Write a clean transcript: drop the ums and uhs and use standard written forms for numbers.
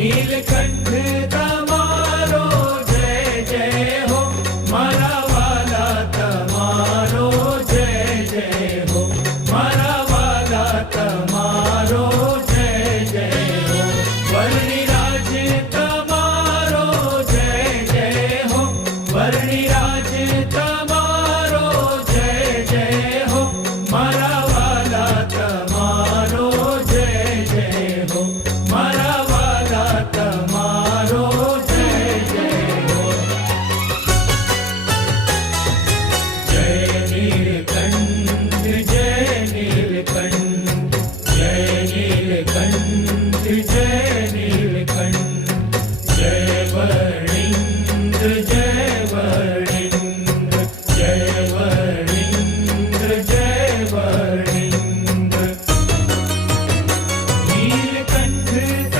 નીલકંઠ તમારો જય જય હો, મારા વાલા તમારો જય જય હો, મારા વાલા તમારો જય જય હો. વર્ણિરાજ તમારો જય જય હો, વર્ણિરાજ તમારો જય જય હો, મારા વાલા તમારો જય જય હો, મારા વાલા તમારો જય જય હો. જય નીલકંઠ જય નીલકંઠ જય નીલકંઠ જય નીલકંઠ.